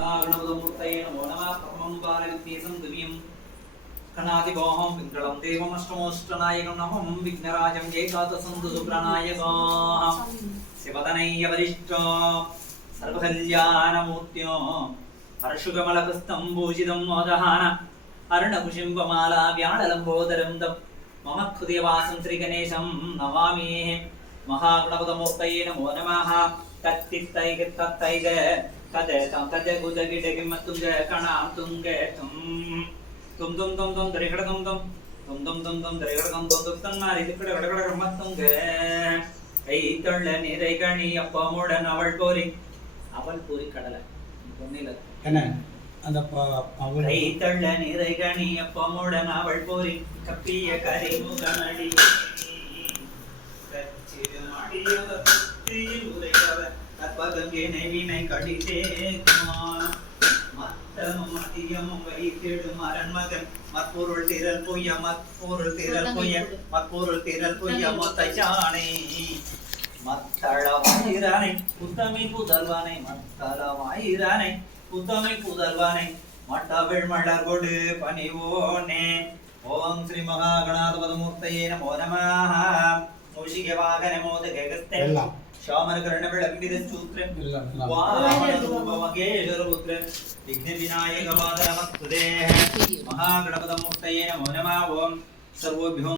महागणपतमूर्तये नमो नमः परमं बालविद्येसं दिव्यं कणादिभोहं पिङ्गलं देवमष्टमोष्टनायकं नमः विघ्नराजं जयकातसन्तु सुप्रनायकाः शिवतनय्य वरिष्ठो सर्वकल्याणमूर्त्यो हर्षुकमलहस्तं भूषितं मोदहान अर्णकुशिम्बमाला व्याळलम्बोदरं दं मम हृदयवासं श्रीगणेशं नमामि महागणपतमूर्तये नमो नमः तत्तित्तैग तत्तैग तद तद गुदगिडगिमत्तुंग कणां तुंग तुम तुम तुम तुम दरिगड़ तुम तुम तुम तुम तुम तुम दरिगड़ तुम तुम तुम मारी तिकड़ गड़गड़ गमत्तुंग கை தொள்ள நிறை கணி அப்பமுடன் அவள் போரி கடலை பொன்னில என்ன அந்த கை தொள்ள நிறை கணி அப்பமுடன் அவள் போரி கப்பிய கரிமுகனடி கச்சிரு மாடியவர் தீயில் உரையவர் கற்பகங்கே நெவினை கடிதே மத்தமும் மத்தியமும் வைத்திடும் அரண்மகன் மற்பொருள் திரள் பொய்ய மற்பொருள் திரள் பொய்ய மற்பொருள் திரள் பொய்ய மொத்தைச்சானை மத்தளவாயிரானை புத்தமை புதல்வானை மத்தளவாயிரானை புத்தமை புதல்வானை மட்டவிழ் மலர் கொடு பணிவோனே ஓம் ஸ்ரீ மகாகணாதிபதமூர்த்தயே நமோ நமः மூஷிக வாகன மோதக கஸ்தே श्यामरकर्णविलम्बितसूत्र वामनरूपमहेश्वरपुत्र विघ्नविनायकपादनमस्तुते महागणपतमूर्तये नमो नमः ओं सर्वोभ्यो